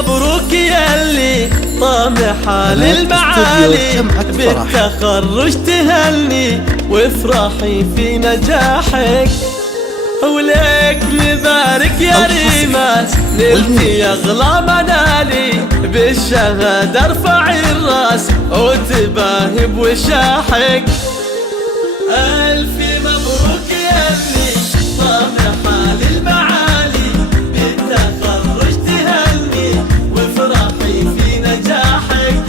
مبروك ياللي طامحة للمعالي، بالتخرج تهني وافرحي في نجاحك، وليك نبارك يا ريماس نلتي اغلى منالي، بالشهادة ارفعي الراس وتباهي بوشاحك. الف مبروك ياللي طامحة للمعالي، بالتخرج تهني وافرحي في نجاحك،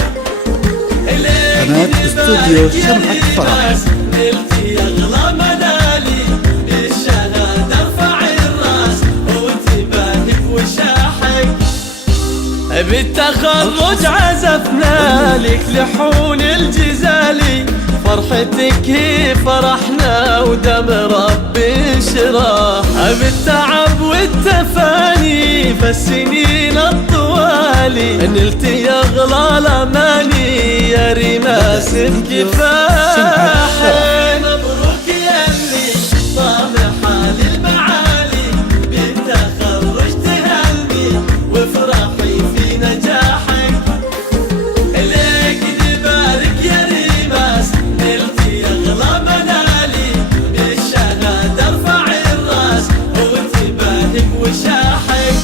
ليك استوديو شمعة فرح نلتي اغلى منالي، بالشهادة ارفعي الراس وتباهي بوشاحك. بالتخرج عزفنا لك لحون الجزالي، فرحتك هي فرحنا ودم ربي شراح، بالتعب والتفاني فالسنين الطوالي، نلتي اغلى الاماني يا ريماس بكفاح. مبروك ياللي طامحة للمعالي، بالتخرج تهني وافرحي في نجاحك، ليك نبارك يا ريماس نلتي اغلى منالي، بالشهادة ارفعي الراس وتباهي بوشاحك.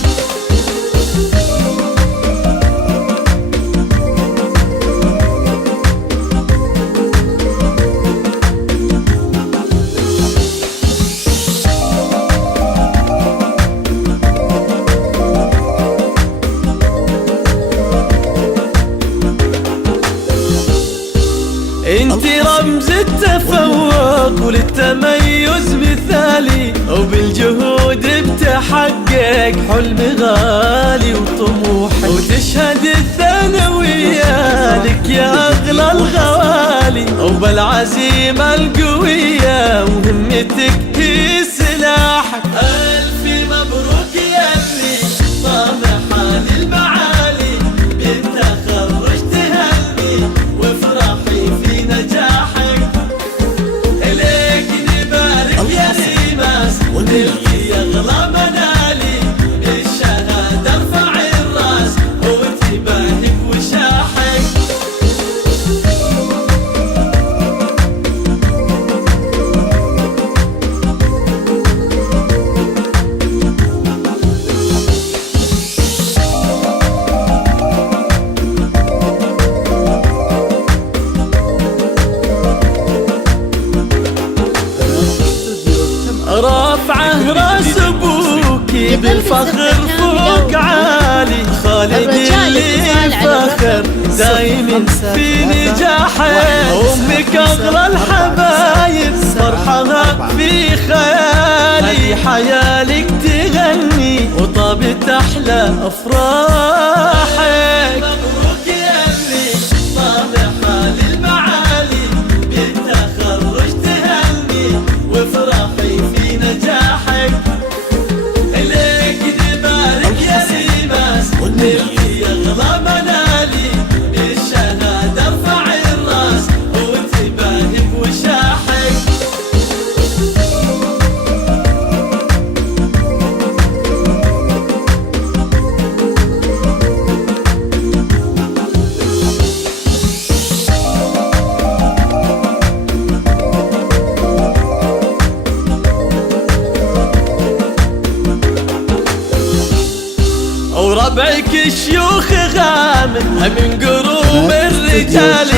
انتي رمز التفوق وللتميز مثالي، وبالجهود بتحقق حلم غالي وطموحك، وتشهد الثانوية لك يا أغلى الغوالي، وبالعزيمة القوية وهمتك هي سلاحك. ألف مبروك ياللي طامحة للمعالي، بالتخرج تهني وافرحي في نجاحك، ليك نبارك يا ريماس نلتي اغلى منالي، بالشهادة ارفعي الراس وتباهي بوشاحك. رافعه راس ابوكي بالفخر فوق عالي، خالد اللي فخر دايم في نجاحك، امك اغلى الحبايب فرحها في خيالي، حيالك تغني وطابت احلى افراحك. مبروك ياللي طامحة للمعالي، بالتخرج تهني وافرحي في نجاحك، ليك نبارك يا ريماس نلتي اغلى منالي، بالشهادة ارفعي الراس وتباهي بوشاحك. وربعك الشيوخ غامد من قروب الرجال،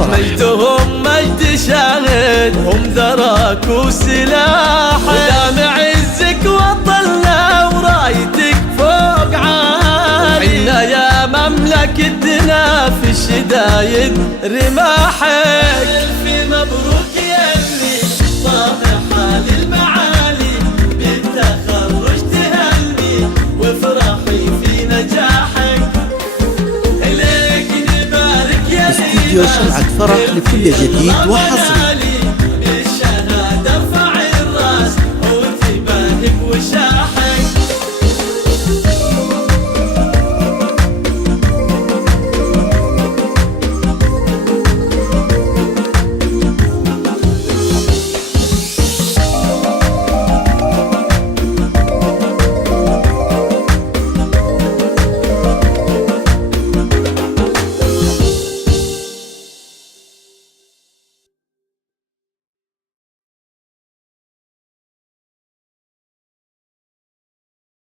مجدهم مجد شاهد هم ذراك وسلاح، ودام عزك وطلنا ورايتك فوق عالي، عنا يا مملكتنا في الشدايد رماحك. الف مبروك ياللي طامحة للمعالي، بالتخرج تهني وافرحي في نجاحك، ليك نبارك يا استوديو شمعة فرح لكل جديد وحصري.